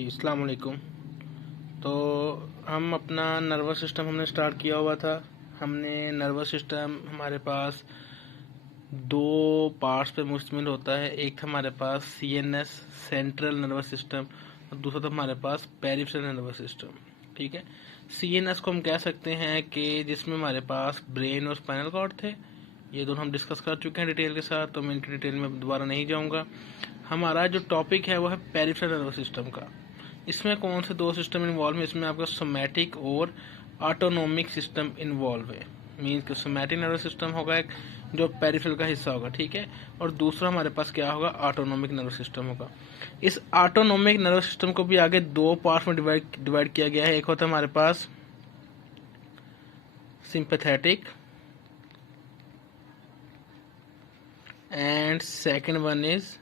जी अस्सलाम वालेकुम। तो हम अपना नर्वस सिस्टम हमने स्टार्ट किया हुआ था। हमने नर्वस सिस्टम हमारे पास दो पार्ट्स पे मुश्तमिल होता है। एक था हमारे पास सीएनएस सेंट्रल नर्वस सिस्टम और दूसरा था हमारे पास पेरिफेरल नर्वस सिस्टम। ठीक है, सीएनएस को हम कह सकते हैं कि जिसमें हमारे पास ब्रेन और स्पाइनल कॉर्ड थे। ये दोनों हम डिस्कस कर चुके हैं डिटेल के साथ, तो मैं इनकी डिटेल में दोबारा नहीं जाऊँगा। हमारा जो टॉपिक है वो है पेरिफेरल नर्वस सिस्टम का। इसमें कौन से दो सिस्टम इन्वॉल्व है? इसमें आपका सोमैटिक और ऑटोनोमिक सिस्टम इन्वॉल्व है। मीन्स कि सोमैटिक नर्वस सिस्टम होगा एक जो पेरिफेरल का हिस्सा होगा, ठीक है, और दूसरा हमारे पास क्या होगा? ऑटोनोमिक नर्वस सिस्टम होगा। इस ऑटोनोमिक नर्वस सिस्टम को भी आगे दो पार्ट में डिवाइड किया गया है। एक होता है हमारे पास sympathetic and second one is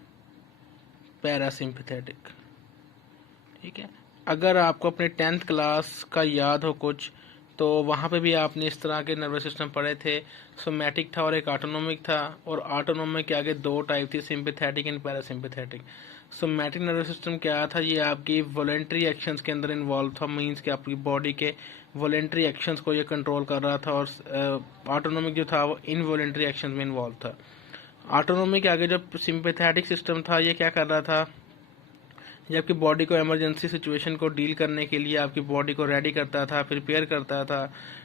parasympathetic. ठीक है, अगर आपको अपने 10th क्लास का याद हो कुछ, तो वहाँ पे भी आपने इस तरह के नर्वस सिस्टम पढ़े थे। सोमैटिक था और एक ऑटोनोमिक था, और ऑटोनोमिक के आगे दो टाइप थी, sympathetic and parasympathetic. Somatic nervous system क्या था? ये आपकी वॉलेंट्री एक्शंस के अंदर इन्वॉल्व था। मीन्स कि आपकी बॉडी के वॉलेंट्री एक्शंस को ये कंट्रोल कर रहा था, और ऑटोनोमिक जो था वो इनवॉलेंट्री एक्शंस में इन्वॉल्व था। ऑटोनोमिक के आगे जो सिंपैथेटिक सिस्टम था, ये क्या कर रहा था? ये आपकी बॉडी को इमरजेंसी सिचुएशन को डील करने के लिए आपकी बॉडी को रेडी करता था, प्रिपेयर करता था,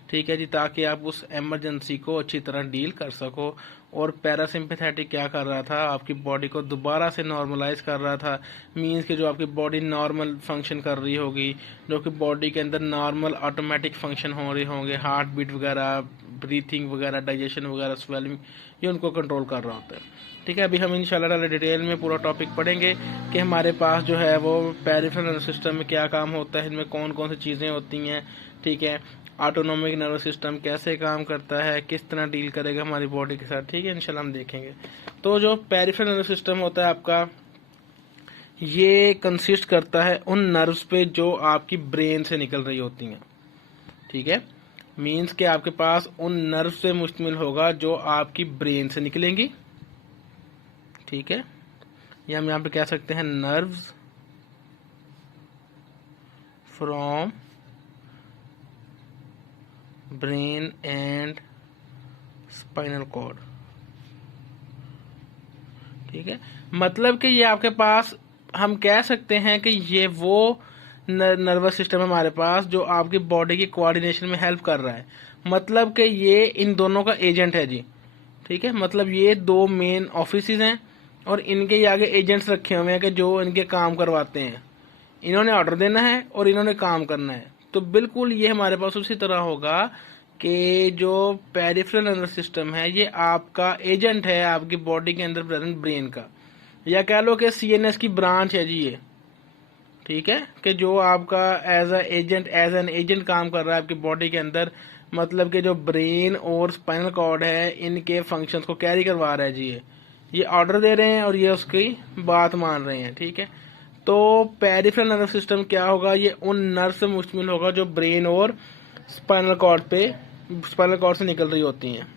ठीक है जी, ताकि आप उस इमरजेंसी को अच्छी तरह डील कर सको। और पैरासिम्पैथेटिक क्या कर रहा था? आपकी बॉडी को दोबारा से नॉर्मलाइज कर रहा था। मीन्स कि जो आपकी बॉडी नॉर्मल फंक्शन कर रही होगी, जो कि बॉडी के अंदर नॉर्मल ऑटोमेटिक फंक्शन हो रहे होंगे, हार्ट बीट वगैरह, ब्रीथिंग वगैरह, डाइजेशन वगैरह, स्वेलिंग, ये उनको कंट्रोल कर रहा होता है। ठीक है, अभी हम इंशाल्लाह डिटेल में पूरा टॉपिक पढ़ेंगे कि हमारे पास जो है वो पेरिफेरल नर्वस सिस्टम में क्या काम होता है, इनमें कौन कौन सी चीज़ें होती हैं। ठीक है, ऑटोनोमिक नर्वस सिस्टम कैसे काम करता है, किस तरह डील करेगा हमारी बॉडी के साथ, ठीक है, इंशाल्लाह हम देखेंगे। तो जो पेरिफेरल नर्वस सिस्टम होता है आपका, ये कंसिस्ट करता है उन नर्व्स पे जो आपकी ब्रेन से निकल रही होती हैं। ठीक है, मीन्स कि आपके पास उन नर्व से मुश्तमिल होगा जो आपकी ब्रेन से निकलेंगी। ठीक है, ये हम यहाँ पे कह सकते हैं nerves from brain and spinal cord. ठीक है, मतलब कि ये आपके पास हम कह सकते हैं कि ये वो नर्वस सिस्टम है हमारे पास जो आपकी बॉडी की कोऑर्डिनेशन में हेल्प कर रहा है। मतलब कि ये इन दोनों का एजेंट है जी। ठीक है, मतलब ये दो मेन ऑफिसेज हैं और इनके ये आगे एजेंट्स रखे हुए हैं कि जो इनके काम करवाते हैं। इन्होंने ऑर्डर देना है और इन्होंने काम करना है। तो बिल्कुल ये हमारे पास उसी तरह होगा कि जो पेरिफेरल नर्वस सिस्टम है ये आपका एजेंट है आपकी बॉडी के अंदर प्रेजेंट ब्रेन का, या कह लो कि सीएनएस की ब्रांच है जी ये। ठीक है, कि जो आपका एज एन एजेंट काम कर रहा है आपकी बॉडी के अंदर। मतलब कि जो ब्रेन और स्पाइनल कॉर्ड है इनके फंक्शंस को कैरी करवा रहा है जी ये ऑर्डर दे रहे हैं और ये उसकी बात मान रहे हैं। ठीक है, तो पेरिफेरल नर्वस सिस्टम क्या होगा? ये उन नर्व से मुश्तमिल होगा जो ब्रेन और स्पाइनल कॉर्ड से निकल रही होती हैं।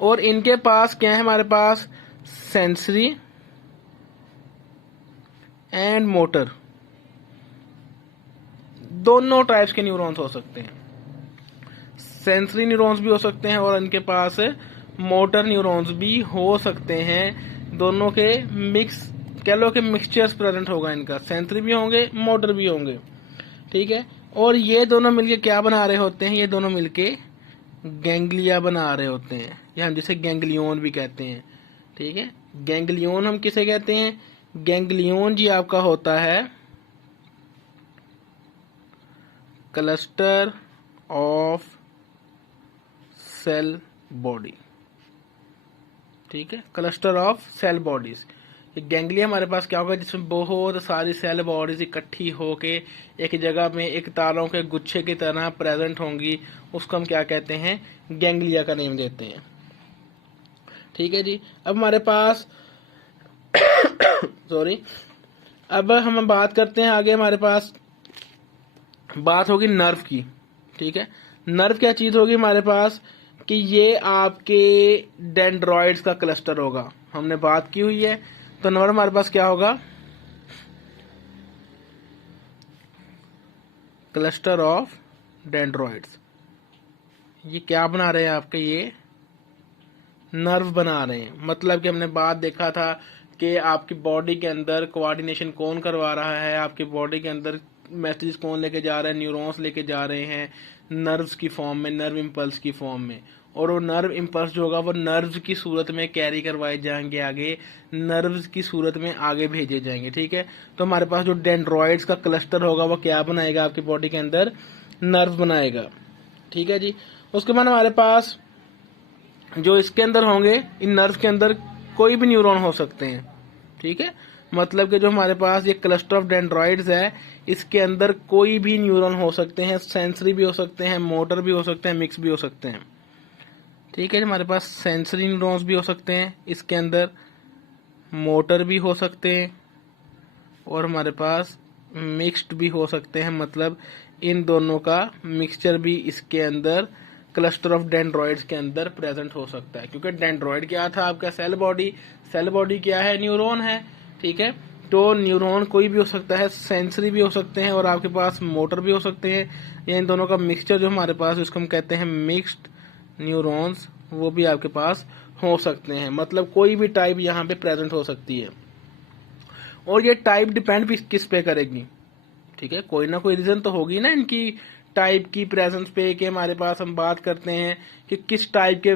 और इनके पास क्या है? हमारे पास सेंसरी एंड मोटर, दोनों टाइप्स के न्यूरॉन्स हो सकते हैं। सेंसरी न्यूरॉन्स भी हो सकते हैं और इनके पास मोटर न्यूरॉन्स भी हो सकते हैं। दोनों के मिक्स कह लो कि मिक्सचर्स प्रेजेंट होगा इनका, सेंसरी भी होंगे, मोटर भी होंगे। ठीक है, और ये दोनों मिलके क्या बना रहे होते हैं? ये दोनों मिलके गैंग्लिया बना रहे होते हैं, या हम जिसे गैंग्लियोन भी कहते हैं। ठीक है, गैंग्लियोन हम किसे कहते हैं? गैंग्लियोन जी आपका होता है क्लस्टर ऑफ सेल बॉडी। ठीक है, cluster of cell bodies. Ganglia हमारे पास क्या होगा? जिसमें बहुत सारी सेल बॉडीज इकट्ठी होके एक जगह में एक तारों के गुच्छे की तरह प्रेजेंट होंगी। उसको हम क्या कहते हैं? गैंग्लिया का नेम देते हैं। ठीक है जी, अब हमारे पास सॉरी, अब हम बात करते हैं आगे। हमारे पास बात होगी नर्व की। ठीक है, नर्व क्या चीज होगी हमारे पास? कि ये आपके डेंड्रॉइड्स का क्लस्टर होगा, हमने बात की हुई है। तो नर्व हमारे पास क्या होगा? Cluster of dendrites. ये क्या बना रहे हैं आपके, ये नर्व बना रहे हैं। मतलब कि हमने बात देखा था कि आपकी बॉडी के अंदर कोऑर्डिनेशन कौन करवा रहा है, आपकी बॉडी के अंदर मैसेज कौन लेके जा रहा है, न्यूरॉन्स लेके जा रहे हैं नर्व्स की फॉर्म में, नर्व इम्पल्स की फॉर्म में। और वो नर्व इम्पल्स जो होगा वो नर्व्स की सूरत में कैरी करवाए जाएंगे आगे, नर्व्स की सूरत में आगे भेजे जाएंगे। ठीक है, तो हमारे पास जो डेंड्रॉइड्स का क्लस्टर होगा वो क्या बनाएगा, आपकी बॉडी के अंदर नर्व बनाएगा। ठीक है जी। उसके बाद हमारे पास जो इसके अंदर होंगे, इन नर्व के अंदर कोई भी न्यूरॉन हो सकते हैं। ठीक है, मतलब कि जो हमारे पास ये क्लस्टर ऑफ डेंड्रॉइड्स है, इसके अंदर कोई भी न्यूरॉन हो सकते हैं, सेंसरी भी हो सकते हैं, मोटर भी हो सकते हैं, मिक्स भी हो सकते हैं। ठीक है, हमारे पास सेंसरी न्यूरॉन्स भी हो सकते हैं इसके अंदर, मोटर भी हो सकते हैं, और हमारे पास मिक्स्ड भी हो सकते हैं। मतलब इन दोनों का मिक्सचर भी इसके अंदर क्लस्टर ऑफ डेंड्रॉइड्स के अंदर प्रेजेंट हो सकता है। क्योंकि डेंड्रॉइड क्या था आपका, सेल बॉडी, सेल बॉडी क्या है, न्यूरॉन है। ठीक है, तो न्यूरॉन कोई भी हो सकता है, सेंसरी भी हो सकते हैं, और आपके पास मोटर भी हो सकते हैं। या इन दोनों का मिक्सचर जो हमारे पास, इसको हम कहते हैं मिक्स्ड न्यूरॉन्स, वो भी आपके पास हो सकते हैं। मतलब कोई भी टाइप यहाँ पे प्रेजेंट हो सकती है, और ये टाइप डिपेंड भी किस पे करेगी। ठीक है, कोई ना कोई रीजन तो होगी ना इनकी टाइप की प्रेजेंस पे, कि हमारे पास हम बात करते हैं कि किस टाइप के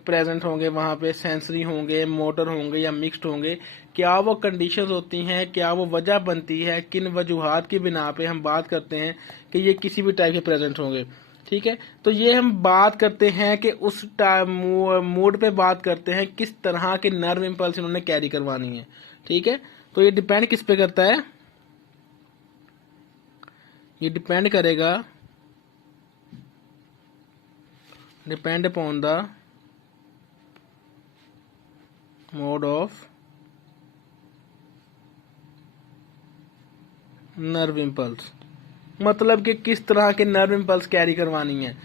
प्रेजेंट होंगे वहां पे, सेंसरी होंगे, मोटर होंगे या मिक्स्ड होंगे। क्या वो कंडीशंस होती हैं, क्या वो वजह बनती है, किन वजूहात की बिना पे हम बात करते हैं कि ये किसी भी टाइप के प्रेजेंट होंगे। ठीक है, तो ये हम बात करते हैं कि उस मूड पे बात करते हैं किस तरह के नर्व इम्पल्स इन्होंने कैरी करवानी है। ठीक है, तो ये डिपेंड किस पे करता है, ये डिपेंड करेगा, depend upon the mode of nerve impulse. मतलब कि किस तरह के नर्व इम्पल्स कैरी करवानी है।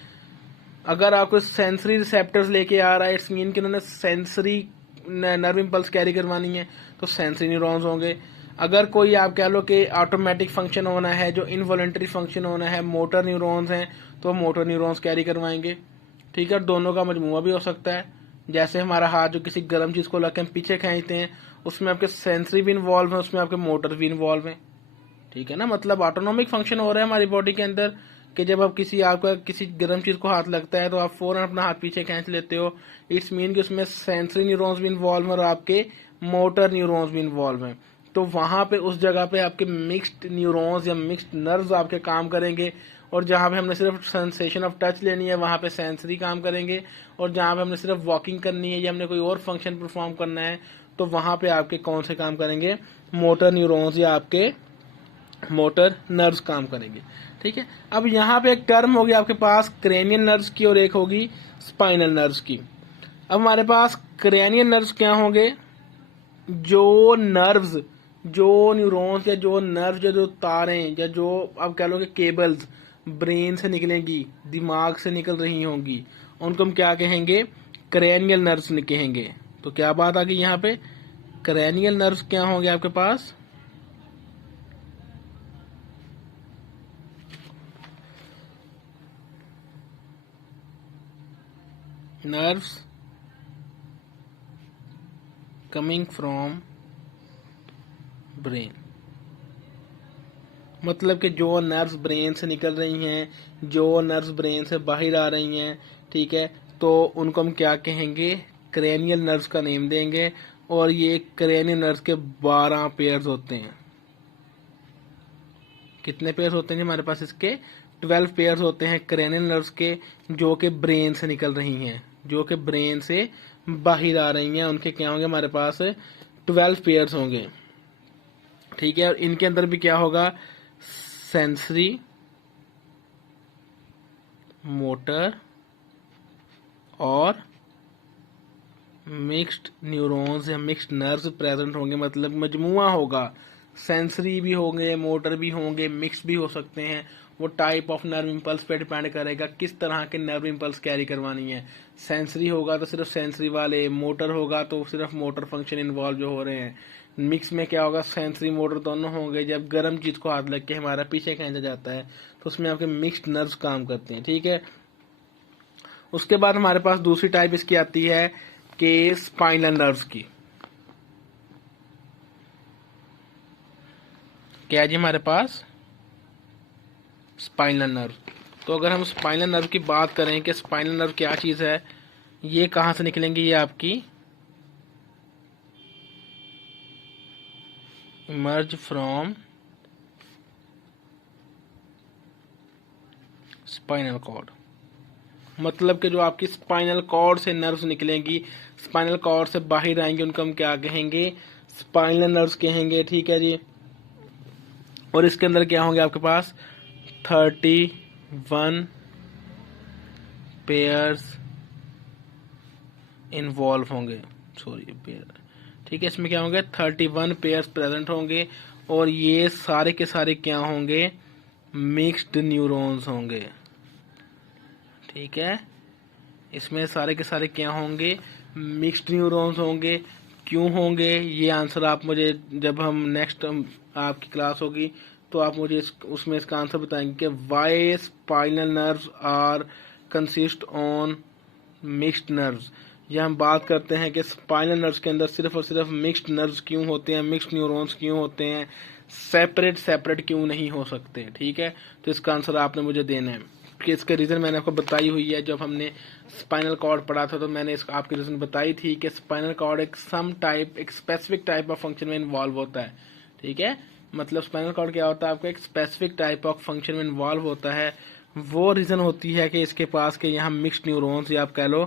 अगर आपको सेंसरी रिसेप्टर्स लेके आ रहा है, इट्स मीन कि उन्होंने सेंसरी नर्व इम्पल्स कैरी करवानी है, तो सेंसरी न्यूरॉन्स होंगे। अगर कोई आप कह लो कि ऑटोमेटिक फंक्शन होना है, जो इनवॉलंटरी फंक्शन होना है, मोटर न्यूरॉन्स हैं, तो मोटर न्यूरॉन्स कैरी करवाएंगे। ठीक है, दोनों का मजमुआ भी हो सकता है। जैसे हमारा हाथ जो किसी गर्म चीज को लग के हम पीछे खींचते हैं, उसमें आपके सेंसरी भी इन्वॉल्व है, उसमें आपके मोटर भी इन्वॉल्व है। ठीक है ना, मतलब ऑटोनॉमिक फंक्शन हो रहा है हमारी बॉडी के अंदर, कि जब आप आपका किसी गर्म चीज को हाथ लगता है तो आप फौरन अपना हाथ पीछे खींच लेते हो। इट्स मीन कि उसमें सेंसरी न्यूरॉन्स भी इन्वॉल्व है और आपके मोटर न्यूरॉन्स भी इन्वॉल्व हैं। तो वहां पे उस जगह पे आपके मिक्स्ड न्यूरॉन्स या मिक्स्ड नर्व्स आपके काम करेंगे, और जहां पे हमने सिर्फ सेंसेशन ऑफ टच लेनी है वहां पे सेंसरी काम करेंगे, और जहां पे हमने सिर्फ वॉकिंग करनी है या हमने कोई और फंक्शन परफॉर्म करना है तो वहां पे आपके कौन से काम करेंगे, मोटर न्यूरॉन्स या आपके मोटर नर्व्स काम करेंगे। ठीक है, अब यहाँ पे एक टर्म होगी आपके पास क्रेनियल नर्व्स की और एक होगी स्पाइनल नर्व्स की। अब हमारे पास क्रेनियल नर्व्स क्या होंगे, जो नर्व्स, जो न्यूरॉन्स या जो नर्व्स या जो तारें या जो आप कह लो कि केबल्स ब्रेन से निकलेंगी, दिमाग से निकल रही होंगी, उनको हम क्या कहेंगे, क्रेनियल नर्व्स कहेंगे। तो क्या बात आ गई यहाँ पे, क्रेनियल नर्व्स क्या होंगे आपके पास, nerves coming from brain। मतलब कि जो नर्व्स ब्रेन से निकल रही हैं, जो नर्व्स ब्रेन से बाहर आ रही हैं, ठीक है, तो उनको हम क्या कहेंगे, क्रेनियल नर्व्स का नेम देंगे। और ये क्रेनियल नर्व्स के 12 पेयर्स होते हैं। कितने पेयर्स होते हैं हमारे पास, इसके 12 पेयर्स होते हैं क्रेनियल नर्व्स के, जो कि ब्रेन से निकल रही हैं, जो कि ब्रेन से बाहर आ रही हैं। उनके क्या होंगे, हमारे पास 12 पेयर्स होंगे। ठीक है, और इनके अंदर भी क्या होगा, सेंसरी, मोटर और मिक्स्ड न्यूरॉन्स या मिक्स्ड नर्व्स प्रेजेंट होंगे। मतलब मजमुआ होगा, सेंसरी भी होंगे, मोटर भी होंगे, मिक्स भी हो सकते हैं। वो टाइप ऑफ नर्व इम्पल्स पे डिपेंड करेगा किस तरह के नर्व इम्पल्स कैरी करवानी है। सेंसरी होगा तो सिर्फ सेंसरी वाले, मोटर होगा तो सिर्फ मोटर फंक्शन इन्वॉल्व जो हो रहे हैं, मिक्स में क्या होगा, सेंसरी मोटर दोनों होंगे। जब गर्म चीज को हाथ लग के हमारा पीछे खींचा जाता है तो उसमें आपके मिक्स्ड नर्व्स काम करते हैं, ठीक है। उसके बाद हमारे पास दूसरी टाइप इसकी आती है कि स्पाइनल नर्व्स की। क्या है जी हमारे पास, स्पाइनल नर्व। तो अगर हम स्पाइनल नर्व की बात करें कि स्पाइनल नर्व क्या चीज है, ये कहां से निकलेंगी, ये आपकी इमर्ज फ्रॉम स्पाइनल कॉर्ड। मतलब कि जो आपकी स्पाइनल कॉर्ड से नर्व्स निकलेंगी, स्पाइनल कॉर्ड से बाहर आएंगे, उनको हम क्या कहेंगे, स्पाइनल नर्व्स कहेंगे, ठीक है जी। और इसके अंदर क्या होंगे आपके पास 31 पेयर्स इन्वॉल्व होंगे, सॉरी पेयर, ठीक है। इसमें क्या होंगे 31 पेयर्स प्रेजेंट होंगे और ये सारे के सारे क्या होंगे, मिक्स्ड न्यूरॉन्स होंगे, ठीक है। इसमें सारे के सारे क्या होंगे, मिक्स्ड न्यूरॉन्स होंगे। क्यों होंगे, ये आंसर आप मुझे जब हम नेक्स्ट आपकी क्लास होगी तो आप मुझे उसमें इसका आंसर बताएंगे कि why spinal nerves are consist on mixed nerves. ये हम बात करते हैं कि स्पाइनल नर्व्स के अंदर सिर्फ और सिर्फ मिक्स्ड नर्व्स क्यों होते हैं, मिक्स्ड न्यूरॉन्स क्यों होते हैं, सेपरेट सेपरेट क्यों नहीं हो सकते, ठीक है। तो इसका आंसर आपने मुझे देना है कि इसका रीजन मैंने आपको बताई हुई है। जब हमने स्पाइनल कॉर्ड पढ़ा था तो मैंने इसका आपकी रीजन बताई थी कि स्पाइनल कॉर्ड एक एक स्पेसिफिक टाइप ऑफ फंक्शन में इन्वॉल्व होता है, ठीक है। मतलब स्पाइनल कॉर्ड क्या होता है, आपका एक स्पेसिफिक टाइप ऑफ फंक्शन में इन्वॉल्व होता है। वो रीजन होती है कि इसके पास के यहाँ मिक्स्ड न्यूरॉन्स या आप कह लो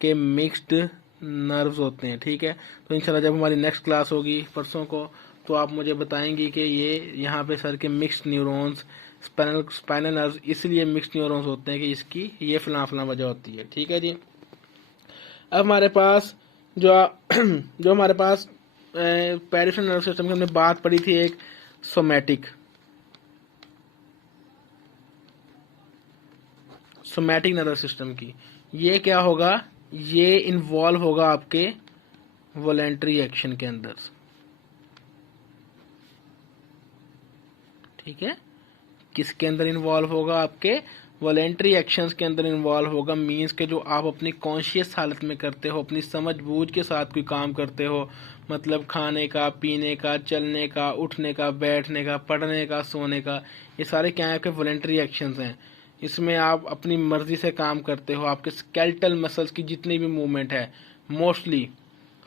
कि मिक्स्ड नर्व्स होते हैं, ठीक है। तो इंशाल्लाह जब हमारी नेक्स्ट क्लास होगी परसों को तो आप मुझे बताएंगी कि ये यहाँ पे सर के मिक्स्ड न्यूरॉन्स, स्पाइनल नर्व्स इसलिए मिक्स्ड न्यूरॉन्स होते हैं कि इसकी ये फलां फलां वजह होती है, ठीक है जी। अब हमारे पास जो जो हमारे पास पेरिफेरल नर्व सिस्टम की हमने बात पढ़ी थी, एक सोमैटिक सोमैटिक नर्वस सिस्टम की। ये क्या होगा, ये इन्वॉल्व होगा आपके वॉलेंट्री एक्शन के अंदर, ठीक है। किसके अंदर इन्वॉल्व होगा, आपके वॉलेंट्री एक्शंस के अंदर इन्वॉल्व होगा। मींस के जो आप अपनी कॉन्शियस हालत में करते हो, अपनी समझ बूझ के साथ कोई काम करते हो, मतलब खाने का, पीने का, चलने का, उठने का, बैठने का, पढ़ने का, सोने का, ये सारे क्या है आपके वॉलेंट्री एक्शंस हैं। इसमें आप अपनी मर्जी से काम करते हो। आपके स्केलेटल मसल्स की जितनी भी मूवमेंट है, मोस्टली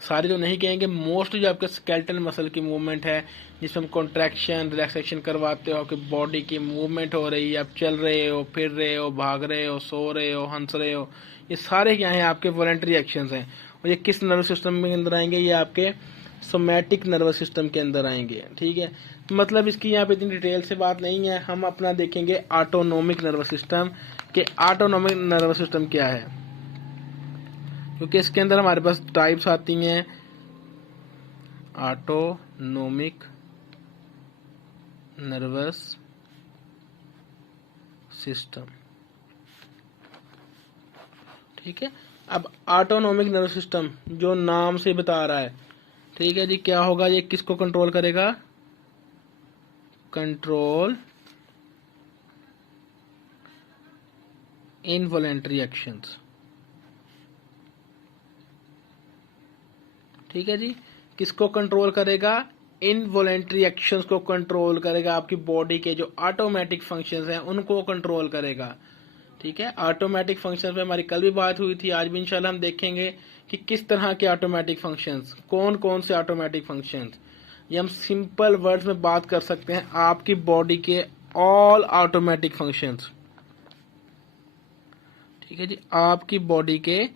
सारे जो नहीं कहेंगे, मोस्टली जो आपके स्केलेटल मसल की मूवमेंट है जिसमें हम कॉन्ट्रैक्शन रिलैक्सेशन करवाते हो, आपकी बॉडी की मूवमेंट हो रही है, आप चल रहे हो, फिर रहे हो, भाग रहे हो, सो रहे हो, हंस रहे हो, ये सारे क्या हैं आपके वॉलंटरी एक्शंस हैं। और ये किस नर्वस सिस्टम के अंदर आएंगे, ये आपके सोमैटिक नर्वस सिस्टम के अंदर आएंगे, ठीक है। मतलब इसकी यहाँ पे इतनी डिटेल से बात नहीं है, हम अपना देखेंगे ऑटोनोमिक नर्वस सिस्टम के ऑटोनोमिक नर्वस सिस्टम क्या है, क्योंकि इसके अंदर हमारे पास टाइप्स आती हैं ऑटोनोमिक नर्वस सिस्टम, ठीक है। अब ऑटोनोमिक नर्वस सिस्टम जो नाम से बता रहा है, ठीक है जी, क्या होगा, ये किसको कंट्रोल करेगा, कंट्रोल इनवॉलेंटरी एक्शंस, ठीक है जी। किसको कंट्रोल करेगा, इनवॉलेंटरी एक्शंस को कंट्रोल करेगा। आपकी बॉडी के जो ऑटोमेटिक फंक्शंस हैं उनको कंट्रोल करेगा, ठीक है। ऑटोमेटिक फंक्शंस पे हमारी कल भी बात हुई थी, आज भी इंशाल्लाह हम देखेंगे कि किस तरह के ऑटोमेटिक फंक्शंस, कौन कौन से ऑटोमेटिक फंक्शंस। ये हम सिंपल वर्ड्स में बात कर सकते हैं, आपकी बॉडी के ऑल ऑटोमेटिक फंक्शंस, ठीक है जी। आपकी बॉडी के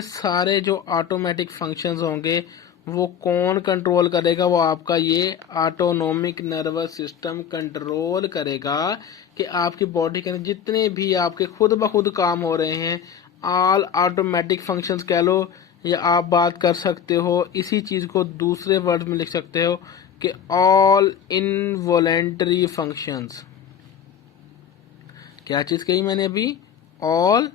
सारे जो ऑटोमेटिक फंक्शंस होंगे वो कौन कंट्रोल करेगा, वो आपका ये ऑटोनोमिक नर्वस सिस्टम कंट्रोल करेगा कि आपकी बॉडी के अंदर जितने भी आपके खुद ब खुद काम हो रहे हैं, ऑल ऑटोमेटिक फंक्शंस कह लो, या आप बात कर सकते हो इसी चीज को दूसरे वर्ड में लिख सकते हो कि ऑल इनवॉलेंटरी फंक्शंस। क्या चीज कही मैंने अभी, ऑल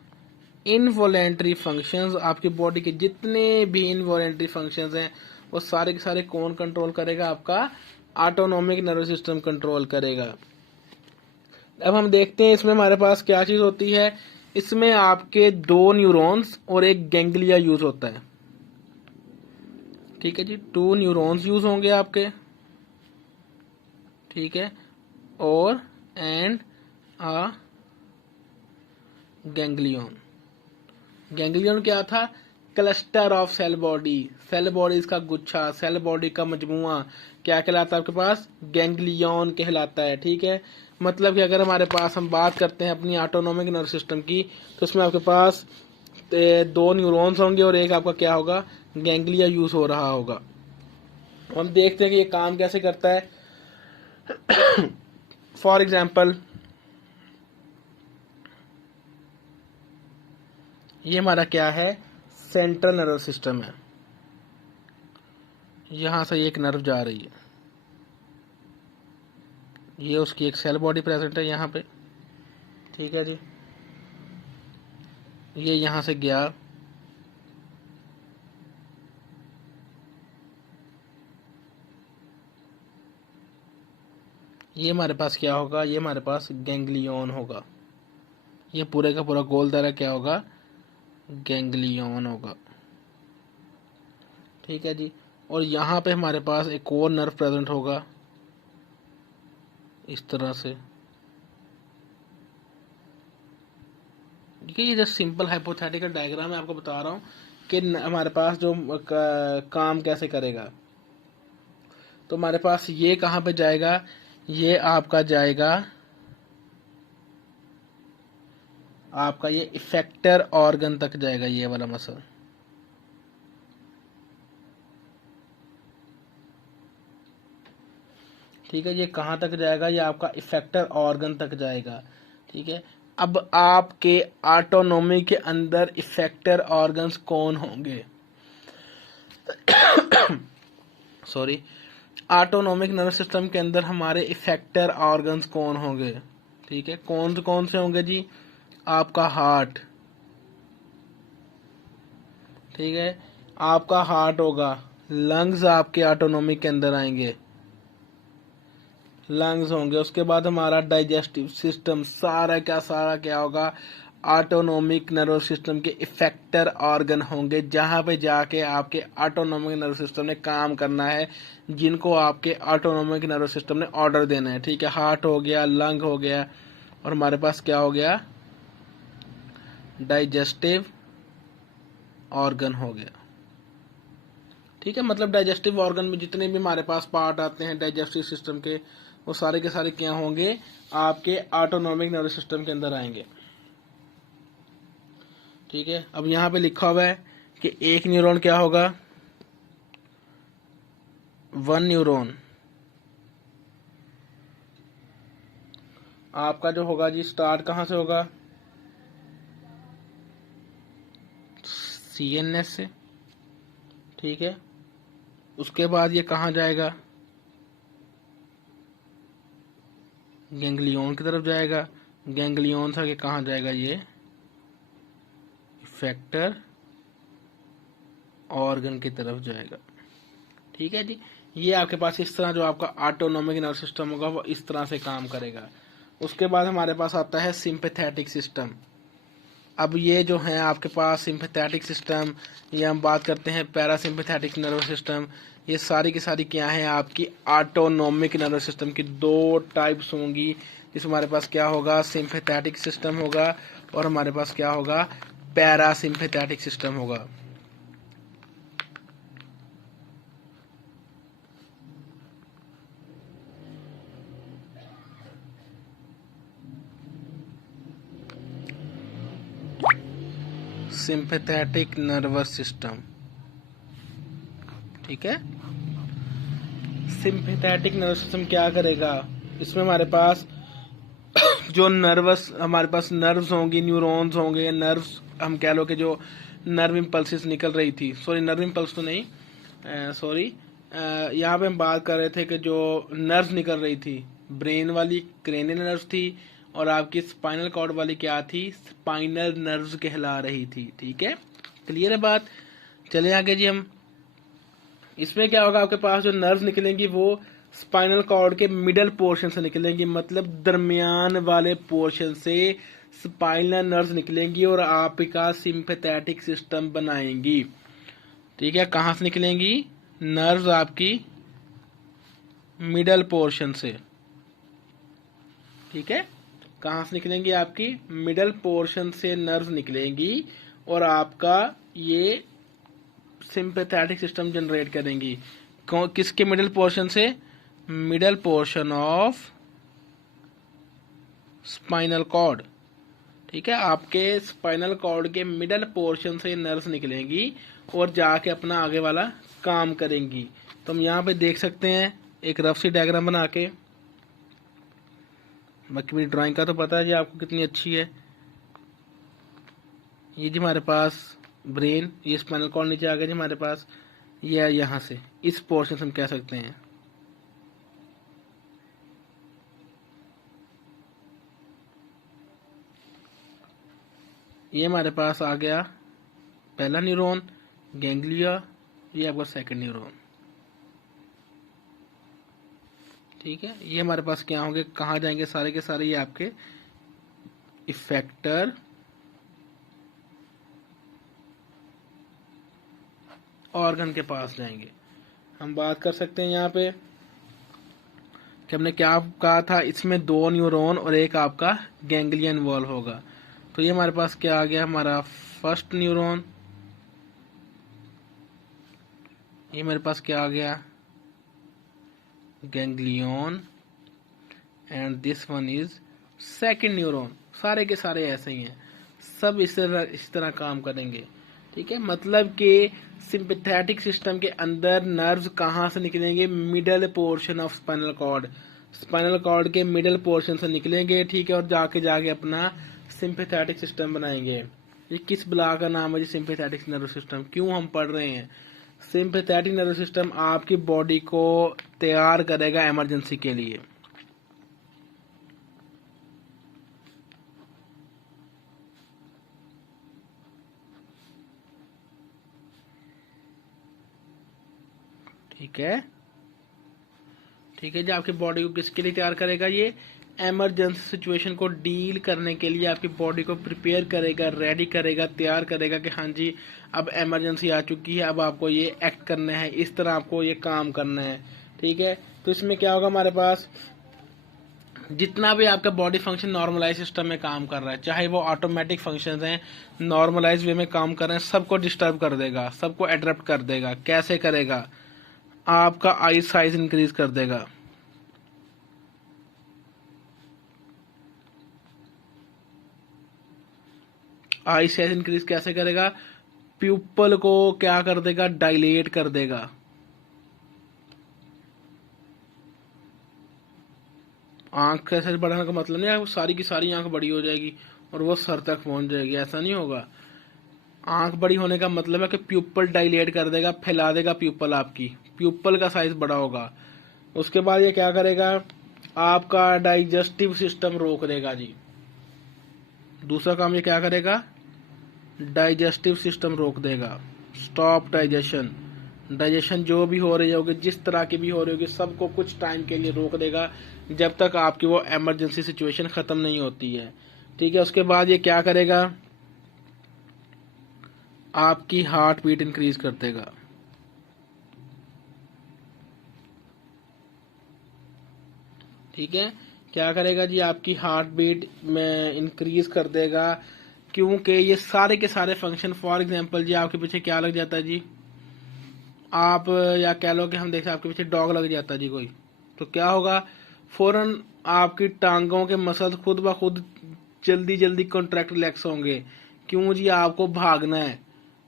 इनवॉलेंटरी फंक्शंस। आपकी बॉडी के जितने भी इनवॉलेंटरी फंक्शंस हैं वो सारे के सारे कौन कंट्रोल करेगा? आपका ऑटोनॉमिक नर्वस सिस्टम कंट्रोल करेगा। अब हम देखते हैं इसमें हमारे पास क्या चीज होती है। इसमें आपके 2 न्यूरॉन्स और एक गैंग्लिया यूज होता है। ठीक है जी, 2 न्यूरॉन्स यूज होंगे आपके, ठीक है, और एंड आ गैंग्लियन। गैंग्लियन क्या था? Cluster of cell body, cell bodies का गुच्छा, सेल बॉडी का मजमुआ क्या कहलाता है आपके पास? गैंग्लियन कहलाता है। ठीक है, मतलब कि अगर हमारे पास हम बात करते हैं अपनी ऑटोनॉमिक नर्वस सिस्टम की, तो उसमें आपके पास 2 न्यूरॉन्स होंगे और एक आपका क्या होगा? गैंग्लिया यूज हो रहा होगा। हम देखते हैं कि ये काम कैसे करता है। फॉर एग्जाम्पल, ये हमारा क्या है? सेंट्रल नर्वस सिस्टम है। यहां से एक नर्व जा रही है, ये उसकी एक सेल बॉडी प्रेजेंट है यहाँ पे। ठीक है जी, ये यहाँ से गया, ये हमारे पास क्या होगा? ये हमारे पास गैंग्लियन होगा। ये पूरे का पूरा गोल दायरा क्या होगा? गैंग्लियन होगा। ठीक है जी, और यहाँ पे हमारे पास एक और नर्व प्रेजेंट होगा इस तरह से। ठीक है, ये जस्ट सिंपल हाइपोथेटिकल डायग्राम है, आपको बता रहा हूँ कि हमारे पास जो काम कैसे करेगा। तो हमारे पास ये कहाँ पे जाएगा? ये आपका जाएगा, आपका ये इफेक्टर ऑर्गन तक जाएगा, ये वाला मसल। ठीक है, ये कहाँ तक जाएगा? ये आपका इफेक्टर ऑर्गन तक जाएगा। ठीक है, अब आपके ऑटोनॉमी के अंदर इफेक्टर ऑर्गन्स कौन होंगे? सॉरी, ऑटोनॉमिक नर्वस सिस्टम के अंदर हमारे इफेक्टर ऑर्गन्स कौन होंगे? ठीक है, कौन से होंगे जी? आपका हार्ट, ठीक है, आपका हार्ट होगा। लंग्स आपके ऑटोनॉमिक के अंदर आएंगे, लंग्स होंगे। उसके बाद हमारा डाइजेस्टिव सिस्टम, सारा क्या होगा? ऑटोनॉमिक नर्वस सिस्टम के इफेक्टर ऑर्गन होंगे, जहां पे जाके आपके ऑटोनॉमिक नर्वस सिस्टम ने काम करना है, जिनको आपके ऑटोनॉमिक नर्वस सिस्टम ने ऑर्डर देना है। ठीक है, हार्ट हो गया, लंग हो गया, और हमारे पास क्या हो गया? डाइजेस्टिव ऑर्गन हो गया। ठीक है, मतलब डाइजेस्टिव ऑर्गन में जितने भी हमारे पास पार्ट आते हैं डाइजेस्टिव सिस्टम के, वो सारे के सारे क्या होंगे? आपके ऑटोनॉमिक नर्वस सिस्टम के अंदर आएंगे। ठीक है, अब यहाँ पे लिखा हुआ है कि एक न्यूरॉन क्या होगा? 1 न्यूरॉन आपका जो होगा जी, स्टार्ट कहाँ से होगा? CNS से। ठीक है, उसके बाद ये कहाँ जाएगा? गैंग्लियन की तरफ जाएगा। गैंग्लियन से आगे कहाँ जाएगा? ये इफेक्टर ऑर्गन की तरफ जाएगा। ठीक है जी, ये आपके पास इस तरह जो आपका ऑटोनॉमिक नर्वस सिस्टम होगा वो इस तरह से काम करेगा। उसके बाद हमारे पास आता है सिंपैथेटिक सिस्टम। अब ये जो है आपके पास सिंपैथेटिक सिस्टम, ये हम बात करते हैं पैरासिम्पैथेटिक नर्वस सिस्टम, ये सारी की सारी क्या है? आपकी ऑटोनॉमिक नर्वस सिस्टम की 2 टाइप्स होंगी, जिसमें हमारे पास क्या होगा? सिंपैथेटिक सिस्टम होगा, और हमारे पास क्या होगा? पैरासिम्पैथेटिक सिस्टम होगा। सिंपैथेटिक नर्वस सिस्टम, ठीक है। सिंपैथेटिक नर्वस सिस्टम क्या करेगा? इसमें हमारे पास जो हमारे पास नर्व्स होंगी, न्यूरॉन्स होंगे, नर्व्स हम कह लो कि जो नर्व इम्पल्सिस निकल रही थी, सॉरी नर्व इम्पल्स तो नहीं, सॉरी, यहाँ पे हम बात कर रहे थे कि जो नर्व्स निकल रही थी, ब्रेन वाली क्रेनियल नर्व्स थी, और आपकी स्पाइनल कॉर्ड वाली क्या थी? स्पाइनल नर्व्स कहला रही थी। ठीक है, क्लियर है बात? चले आगे जी हम। इसमें क्या होगा, आपके पास जो नर्व निकलेंगी वो स्पाइनल कॉर्ड के मिडल पोर्शन से निकलेंगी, मतलब दरमियान वाले पोर्शन से स्पाइनल नर्व्स निकलेंगी और आपका सिंपैथेटिक सिस्टम बनाएंगी। ठीक है, कहाँ से निकलेंगी? नर्व्स आपकी मिडल पोर्शन से। ठीक है, कहाँ से निकलेंगी? आपकी मिडल पोर्शन से नर्व्स निकलेंगी और आपका ये सिंपैथेटिक सिस्टम जनरेट करेंगी। किसके मिडल पोर्शन से? Middle portion of spinal cord. ठीक है, आपके स्पाइनल कॉर्ड के मिडल पोर्शन से नर्व्स निकलेंगी और जाके अपना आगे वाला काम करेंगी। तो हम यहाँ पे देख सकते हैं एक रफ सी डायग्राम बना के। बाकी मेरी ड्राइंग का तो पता है जी आपको कितनी अच्छी है। ये जी हमारे पास ब्रेन, ये स्पाइनल कॉर्ड नीचे आ गया जी हमारे पास, ये यहाँ से इस पोर्शन से हम कह सकते हैं। ये हमारे पास आ गया पहला न्यूरॉन गैंग्लिया, ये आपका सेकंड न्यूरॉन। ठीक है, ये हमारे पास क्या होंगे, कहाँ जाएंगे सारे के सारे? ये आपके इफेक्टर ऑर्गन के पास जाएंगे। हम बात कर सकते हैं यहाँ पे कि हमने क्या कहा था, इसमें 2 न्यूरॉन और एक आपका गैंग्लिया इन्वॉल्व होगा। तो ये हमारे पास क्या आ गया, हमारा फर्स्ट न्यूरॉन। ये मेरे पास क्या आ गया, ganglion, and this one is second neuron. सारे के सारे ऐसे ही हैं, सब इस तरह काम करेंगे। ठीक है, मतलब कि सिंपैथेटिक सिस्टम के अंदर नर्व्स कहाँ से निकलेंगे? Middle portion of spinal cord, spinal cord के मिडल पोर्शन से निकलेंगे। ठीक है, और जाके अपना सिंपैथेटिक सिस्टम बनाएंगे। ये किस ब्ला का नाम है जी? Sympathetic nerve system. क्यों हम पढ़ रहे हैं? सिंपैथेटिक नर्व सिस्टम आपकी बॉडी को तैयार करेगा इमरजेंसी के लिए। ठीक है, ठीक है जी, आपकी बॉडी को किसके लिए तैयार करेगा? ये इमरजेंसी सिचुएशन को डील करने के लिए आपकी बॉडी को प्रिपेयर करेगा, रेडी करेगा, तैयार करेगा कि हाँ जी अब इमरजेंसी आ चुकी है, अब आपको ये एक्ट करना है, इस तरह आपको ये काम करना है। ठीक है, तो इसमें क्या होगा, हमारे पास जितना भी आपका बॉडी फंक्शन नॉर्मलाइज सिस्टम में काम कर रहा है, चाहे वो ऑटोमेटिक फंक्शंस हैं, नॉर्मलाइज वे में काम कर रहे हैं, सबको डिस्टर्ब कर देगा, सबको अडैप्ट कर देगा। कैसे करेगा? आपका आई साइज इंक्रीज कर देगा। आई साइज इंक्रीज कैसे करेगा? प्यूपल को क्या कर देगा? डायलेट कर देगा। आंख का साइज बढ़ाने का मतलब नहीं है सारी की सारी आंख बड़ी हो जाएगी और वो सर तक पहुंच जाएगी, ऐसा नहीं होगा। आंख बड़ी होने का मतलब है कि प्यूपल डायलेट कर देगा, फैला देगा प्यूपल, आपकी प्यूपल का साइज बड़ा होगा। उसके बाद ये क्या करेगा? आपका डाइजेस्टिव सिस्टम रोक देगा जी। दूसरा काम ये क्या करेगा? डाइजेस्टिव सिस्टम रोक देगा, स्टॉप डाइजेशन। डाइजेशन जो भी हो रही होगी, जिस तरह की भी हो रही होगी, सबको कुछ टाइम के लिए रोक देगा जब तक आपकी वो इमरजेंसी सिचुएशन खत्म नहीं होती है। ठीक है, उसके बाद ये क्या करेगा? आपकी हार्ट बीट इंक्रीज कर देगा। ठीक है, क्या करेगा जी? आपकी हार्ट बीट में इंक्रीज कर देगा, क्योंकि ये सारे के सारे फंक्शन, फॉर एग्जांपल जी आपके पीछे क्या लग जाता है जी? आप या कह लो कि हम देखते आपके पीछे डॉग लग जाता है जी कोई, तो क्या होगा? फौरन आपकी टांगों के मसल खुद ब खुद जल्दी जल्दी कॉन्ट्रैक्ट रिलैक्स होंगे। क्यों जी? आपको भागना है,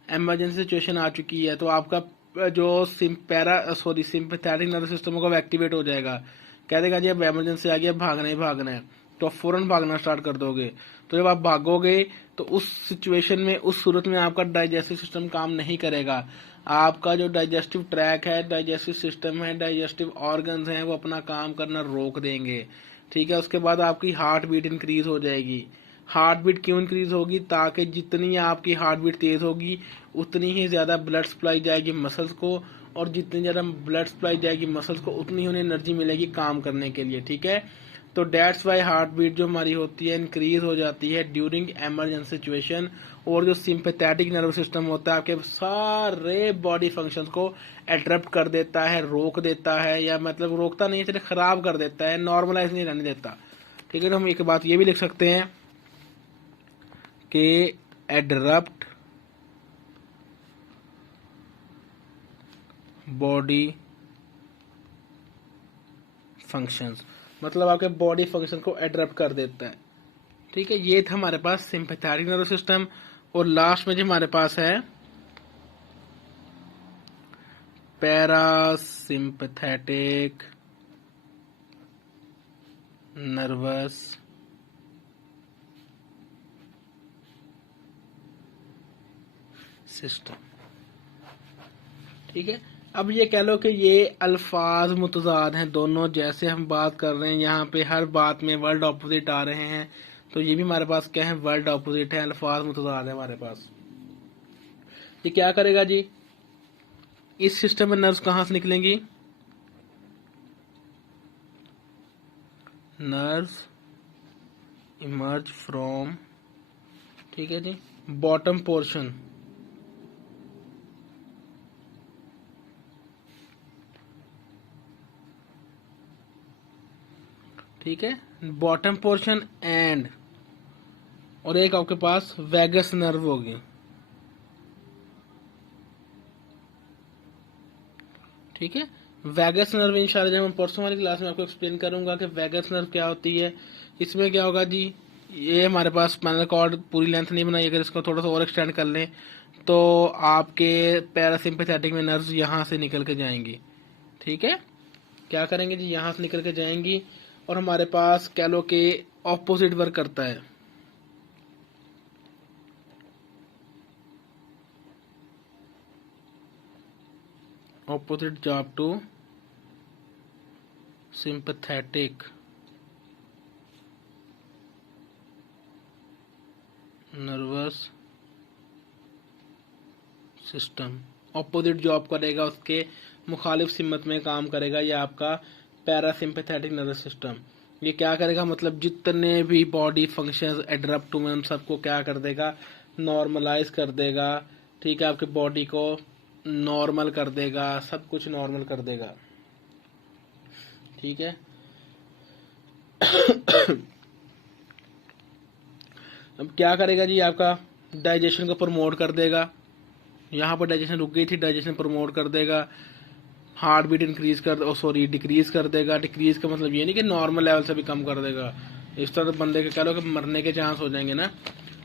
इमरजेंसी सिचुएशन आ चुकी है, तो आपका जो सिंपैथेटिक नर्वस सिस्टम होगा वो एक्टिवेट हो जाएगा। कह देगा जी अब इमरजेंसी आ गई, अब भागना ही भागना है, तो आप फौरन भागना स्टार्ट कर दोगे। तो जब आप भागोगे तो उस सिचुएशन में, उस सूरत में आपका डाइजेस्टिव सिस्टम काम नहीं करेगा। आपका जो डाइजेस्टिव ट्रैक है, डाइजेस्टिव सिस्टम है, डाइजेस्टिव ऑर्गन्स हैं, वो अपना काम करना रोक देंगे। ठीक है, उसके बाद आपकी हार्ट बीट इंक्रीज हो जाएगी। हार्ट बीट क्यों इंक्रीज होगी? ताकि जितनी आपकी हार्ट बीट तेज होगी उतनी ही ज्यादा ब्लड सप्लाई जाएगी मसल्स को और जितनी ज़्यादा ब्लड सप्लाई जाएगी मसल्स को उतनी उन्हें एनर्जी मिलेगी काम करने के लिए, ठीक है। तो डेट्स वाई हार्ट बीट जो हमारी होती है इंक्रीज हो जाती है ड्यूरिंग एमरजेंसी सिचुएशन। और जो सिंपैथेटिक नर्वस सिस्टम होता है आपके सारे बॉडी फंक्शंस को अट्रैप्ट कर देता है, रोक देता है, या मतलब रोकता नहीं है, चलिए खराब कर देता है, नॉर्मलाइज नहीं रहने देता, ठीक है। तो हम एक बात ये भी लिख सकते हैं कि एडरप्ट बॉडी फंक्शंस, मतलब आपके बॉडी फंक्शन को एडरप्ट कर देता है, ठीक है। ये था हमारे पास सिंपैथेटिक नर्वस सिस्टम। और लास्ट में जो हमारे पास है पैरासिम्पैथेटिक नर्वस सिस्टम, ठीक है। अब ये कह लो कि ये अल्फाज मुतजाद हैं दोनों, जैसे हम बात कर रहे हैं यहाँ पे हर बात में वर्ड ऑपोजिट आ रहे हैं, तो ये भी हमारे पास क्या है, वर्ड ऑपोजिट है, अल्फाज मुतजाद है हमारे पास। ये क्या करेगा जी, इस सिस्टम में नर्व्स कहाँ से निकलेंगी, नर्व्स इमर्ज फ्रॉम, ठीक है जी, बॉटम पोर्शन, ठीक है, बॉटम पोर्शन एंड, और एक आपके पास वैगस नर्व होगी, ठीक है। वैगस नर्व इंशाल्लाह जब हम परसों वाली क्लास में आपको एक्सप्लेन करूंगा कि वैगस नर्व क्या होती है। इसमें क्या होगा जी, ये हमारे पास स्पाइनल कॉर्ड पूरी लेंथ नहीं बनाई, अगर इसको थोड़ा सा और एक्सटेंड कर लें तो आपके पैरासिम्पैथेटिक में नर्व्स यहाँ से निकल के जाएंगी, ठीक है। क्या करेंगे जी, यहाँ से निकल के जाएंगी और हमारे पास कह लो कि ऑपोजिट वर्क करता है, opposite job to sympathetic nervous system, opposite job करेगा, उसके मुखालिफ सिमत में काम करेगा ये आपका पैरासिम्पैथेटिक नर्वस सिस्टम। ये क्या करेगा, मतलब जितने भी बॉडी फंक्शंस एडरप्ट हुए उन सबको क्या कर देगा, नॉर्मलाइज कर देगा, ठीक है, आपके बॉडी को नॉर्मल कर देगा, सब कुछ नॉर्मल कर देगा, ठीक है। अब क्या करेगा जी, आपका डाइजेशन को प्रमोट कर देगा, यहाँ पर डाइजेशन रुक गई थी, डाइजेशन प्रमोट कर देगा, हार्ट बीट इंक्रीज कर सॉरी डिक्रीज कर देगा, डिक्रीज का मतलब ये नहीं कि नॉर्मल लेवल से भी कम कर देगा, इस तरह बंदे के कह लो कि मरने के चांस हो जाएंगे ना।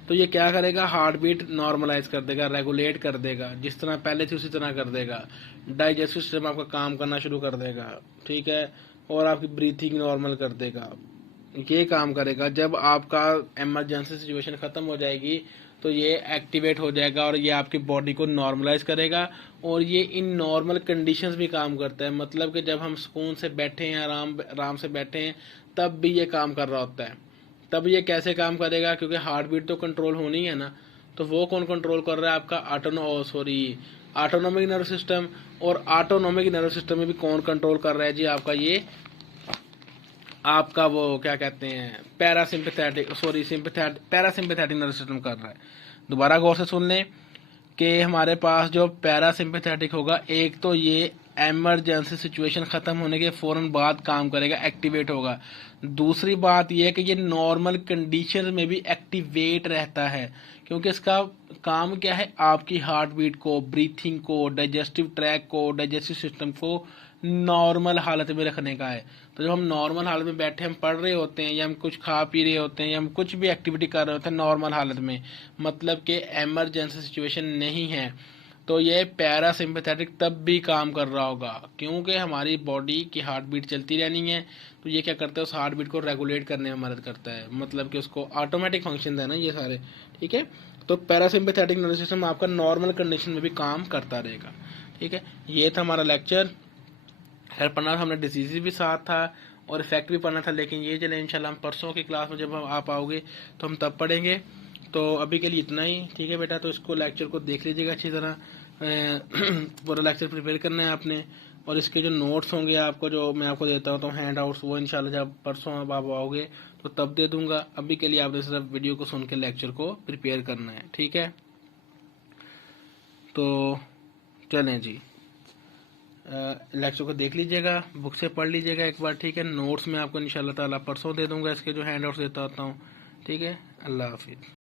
तो ये क्या करेगा, हार्ट बीट नॉर्मलाइज कर देगा, रेगुलेट कर देगा, जिस तरह पहले थी उसी तरह कर देगा, डाइजेस्टिव सिस्टम आपका काम करना शुरू कर देगा, ठीक है, और आपकी ब्रीथिंग नॉर्मल कर देगा। ये काम करेगा, जब आपका इमरजेंसी सिचुएशन खत्म हो जाएगी तो ये एक्टिवेट हो जाएगा और ये आपकी बॉडी को नॉर्मलाइज करेगा। और ये इन नॉर्मल कंडीशंस भी काम करता है, मतलब कि जब हम सुकून से बैठे हैं, आराम से बैठे हैं, तब भी ये काम कर रहा होता है। तब ये कैसे काम करेगा, क्योंकि हार्ट बीट तो कंट्रोल होनी है ना, तो वो कौन कंट्रोल कर रहा है, आपका ऑटोनोमिक नर्व सिस्टम। और ऑटोनोमिक नर्व सिस्टम में भी कौन कंट्रोल कर रहा है जी, आपका ये आपका वो क्या कहते हैं, पैरासिम्पैथेटिक नर्व सिस्टम कर रहा है। दोबारा गौर से सुन लें कि हमारे पास जो पैरासिम्पैथेटिक होगा, एक तो ये एमरजेंसी सिचुएशन खत्म होने के फौरन बाद काम करेगा, एक्टिवेट होगा। दूसरी बात यह है कि ये नॉर्मल कंडीशन में भी एक्टिवेट रहता है, क्योंकि इसका काम क्या है, आपकी हार्ट बीट को, ब्रीथिंग को, डाइजेस्टिव ट्रैक को, डाइजेस्टिव सिस्टम को नॉर्मल हालत में रखने का है। तो जब हम नॉर्मल हालत में बैठे हम पढ़ रहे होते हैं, या हम कुछ खा पी रहे होते हैं, या हम कुछ भी एक्टिविटी कर रहे होते हैं नॉर्मल हालत में, मतलब कि एमरजेंसी सिचुएशन नहीं है, तो ये पैरासिम्पैथेटिक तब भी काम कर रहा होगा, क्योंकि हमारी बॉडी की हार्ट बीट चलती रहनी है। तो ये क्या करता है, उस हार्ट बीट को रेगुलेट करने में मदद करता है, मतलब कि उसको ऑटोमेटिक फंक्शन है ना ये सारे, ठीक है। तो पैरासिम्पैथेटिक नर्वस सिस्टम आपका नॉर्मल कंडीशन में भी काम करता रहेगा, ठीक है। ये था हमारा लेक्चर। खैर पढ़ना था हमने, डिजीज भी साथ था और इफेक्ट भी पढ़ना था, लेकिन ये चले इंशाल्लाह हम परसों की क्लास में जब आप आओगे तो हम तब पढ़ेंगे। तो अभी के लिए इतना ही, ठीक है बेटा। तो इसको लेक्चर को देख लीजिएगा अच्छी तरह, पूरा लेक्चर प्रिपेयर करना है आपने। और इसके जो नोट्स होंगे आपको, जो मैं आपको देता हूँ तो हैंड आउट्स, वो इंशाल्लाह जब परसों अब आप आओगे तो तब दे दूंगा। अभी के लिए आपने सिर्फ वीडियो को सुन के लेक्चर को प्रिपेयर करना है, ठीक है। तो चलें जी, लेक्चर को देख लीजिएगा, बुक से पढ़ लीजिएगा एक बार, ठीक है। नोट्स मैं आपको इंशाल्लाह ताला परसों दे दूंगा, इसके जो हैंड आउट्स देता होता हूँ, ठीक है। अल्लाह हाफिज़।